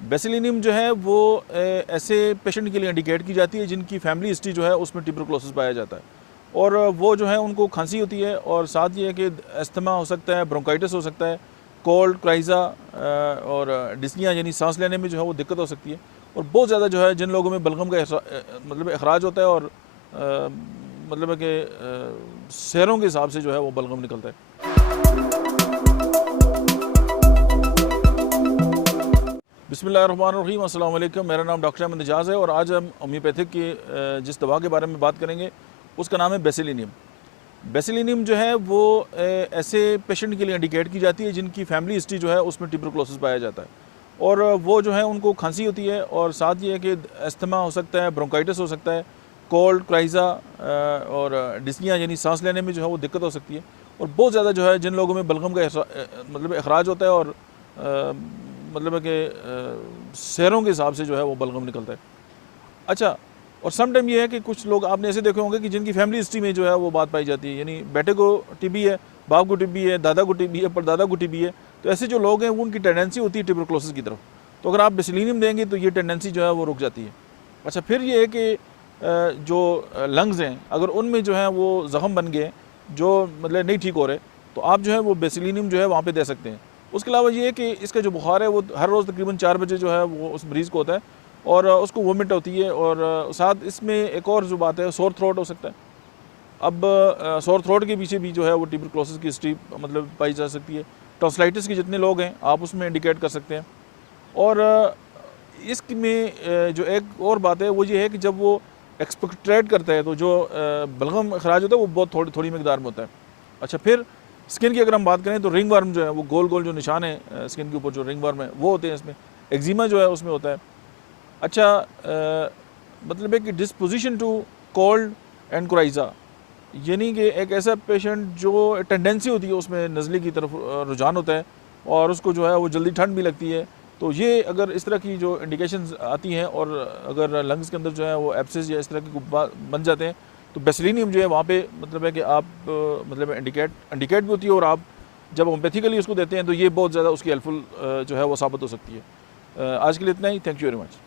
बेसिलिनियम जो है वो ऐसे पेशेंट के लिए इंडिकेट की जाती है जिनकी फैमिली हिस्ट्री जो है उसमें ट्यूबरकुलोसिस पाया जाता है, और वो जो है उनको खांसी होती है, और साथ ये है कि अस्थमा हो सकता है, ब्रोंकाइटिस हो सकता है, कोल्ड, क्राइज़ा और डिस्निया यानी सांस लेने में जो है वो दिक्कत हो सकती है। और बहुत ज़्यादा जो है जिन लोगों में बलगम का मतलब अखराज होता है, और मतलब है कि शहरों के हिसाब से जो है वो बलगम निकलता है। बिस्मिल्लाहिर्रहमानिर्रहीम, अस्सलाम वालेकुम। मेरा नाम डॉक्टर अहमद एजाज़ है और आज हम होम्योपैथिक की जिस दवा के बारे में बात करेंगे उसका नाम है बेसिलिनियम। बेसिलिनियम जो है वो ऐसे पेशेंट के लिए इंडिकेट की जाती है जिनकी फैमिली हिस्ट्री जो है उसमें ट्यूबरकुलोसिस पाया जाता है, और वो जो है उनको खांसी होती है, और साथ ये है कि अस्थमा हो सकता है, ब्रोंकाइटिस हो सकता है, कोल्ड, क्राइज़ा और डिस्निया यानी सांस लेने में जो है वो दिक्कत हो सकती है। और बहुत ज़्यादा जो है जिन लोगों में बलगम का मतलब अखराज होता है, और मतलब है कि शहरों के हिसाब से जो है वो बलगम निकलता है। अच्छा, और सम टाइम ये है कि कुछ लोग आपने ऐसे देखे होंगे कि जिनकी फैमिली हिस्ट्री में जो है वो बात पाई जाती है, यानी बेटे को टीबी है, बाप को टीबी है, दादा को टीबी है, परदादा को टीबी है। तो ऐसे जो लोग हैं वो उनकी टेंडेंसी होती है ट्यूबरकुलोसिस की तरफ। तो अगर आप बेसिलिनियम देंगे तो ये टेंडेंसी जो है वो रुक जाती है। अच्छा, फिर ये है कि जो लंग्स हैं अगर उनमें जो है वो ज़ख़म बन गए जो मतलब नहीं ठीक हो रहे, तो आप जो है वो बेसिलिनियम जो है वहाँ पे दे सकते हैं। उसके अलावा ये है कि इसका जो बुखार है वो हर रोज़ तकरीबन 4 बजे जो है वो उस मरीज़ को होता है, और उसको वोमिट होती है, और साथ इसमें एक और जो बात है सोर थ्रोट हो सकता है। अब सोर थ्रोट के पीछे भी जो है वो ट्यूबरकुलोसिस की हिस्ट्री मतलब पाई जा सकती है। टॉन्सिलाइटिस के जितने लोग हैं आप उसमें इंडिकेट कर सकते हैं। और इसमें जो एक और बात है वो ये है कि जब वो एक्सपेक्ट्रेट करता है तो जो बलगम अखराज होता है वो बहुत थोड़ी थोड़ी मकदार में होता है। अच्छा, फिर स्किन की अगर हम बात करें तो रिंग वर्म जो है वो गोल गोल जो निशान है स्किन के ऊपर जो रिंग वर्म है वो होते हैं इसमें। एक्जिमा जो है उसमें होता है। अच्छा, मतलब है कि डिस्पोजिशन टू कोल्ड एंड क्राइज़ा, यानी कि एक ऐसा पेशेंट जो टेंडेंसी होती है उसमें नज़ले की तरफ रुझान होता है, और उसको जो है वो जल्दी ठंड भी लगती है। तो ये अगर इस तरह की जो इंडिकेशंस आती हैं, और अगर लंग्स के अंदर जो है वो एब्सेस या इस तरह के गुब्बा बन जाते हैं, तो बेसिलिनियम जो है वहाँ पे मतलब है कि आप मतलब इंडिकेट भी होती है, और आप जब होम्योपैथिकली उसको देते हैं तो ये बहुत ज़्यादा उसकी हेल्पफुल जो है वो साबित हो सकती है। आज के लिए इतना ही। Thank you very much.